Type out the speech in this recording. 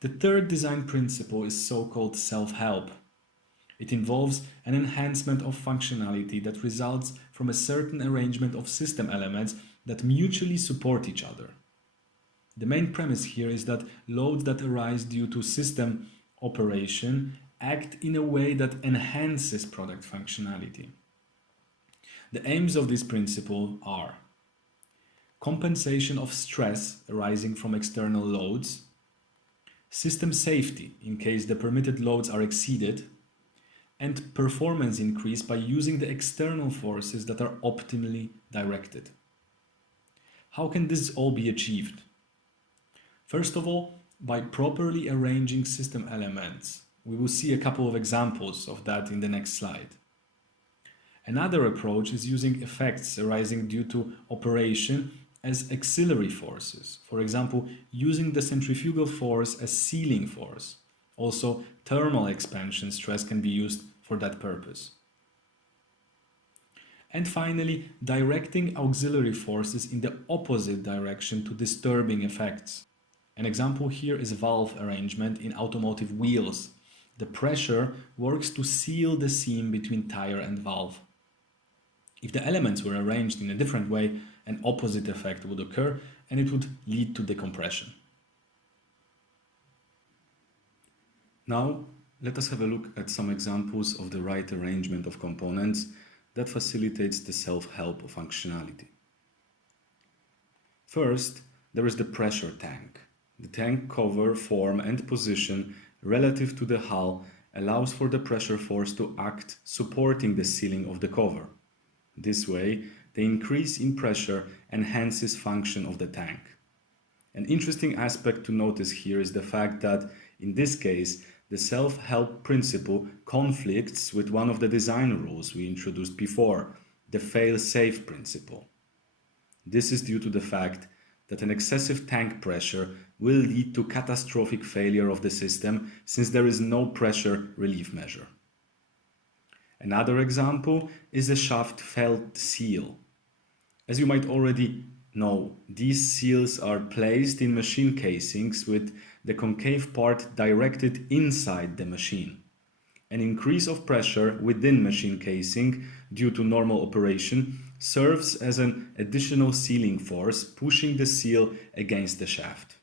The third design principle is so-called self-help. It involves an enhancement of functionality that results from a certain arrangement of system elements that mutually support each other. The main premise here is that loads that arise due to system operation act in a way that enhances product functionality. The aims of this principle are compensation of stress arising from external loads, system safety in case the permitted loads are exceeded, and performance increase by using the external forces that are optimally directed. How can this all be achieved? First of all, by properly arranging system elements. We will see a couple of examples of that in the next slide. Another approach is using effects arising due to operation as auxiliary forces. For example, using the centrifugal force as sealing force. Also, thermal expansion stress can be used for that purpose. And finally, directing auxiliary forces in the opposite direction to disturbing effects. An example here is valve arrangement in automotive wheels. The pressure works to seal the seam between tire and valve. If the elements were arranged in a different way, an opposite effect would occur and it would lead to decompression. Now, let us have a look at some examples of the right arrangement of components that facilitates the self-help functionality. First, there is the pressure tank. The tank cover, form and position relative to the hull allows for the pressure force to act supporting the sealing of the cover. This way, the increase in pressure enhances function of the tank. An interesting aspect to notice here is the fact that, in this case, the self-help principle conflicts with one of the design rules we introduced before, the fail-safe principle. This is due to the fact that an excessive tank pressure will lead to catastrophic failure of the system since there is no pressure relief measure. Another example is the shaft felt seal. As you might already know, these seals are placed in machine casings with the concave part directed inside the machine. An increase of pressure within machine casing due to normal operation serves as an additional sealing force, pushing the seal against the shaft.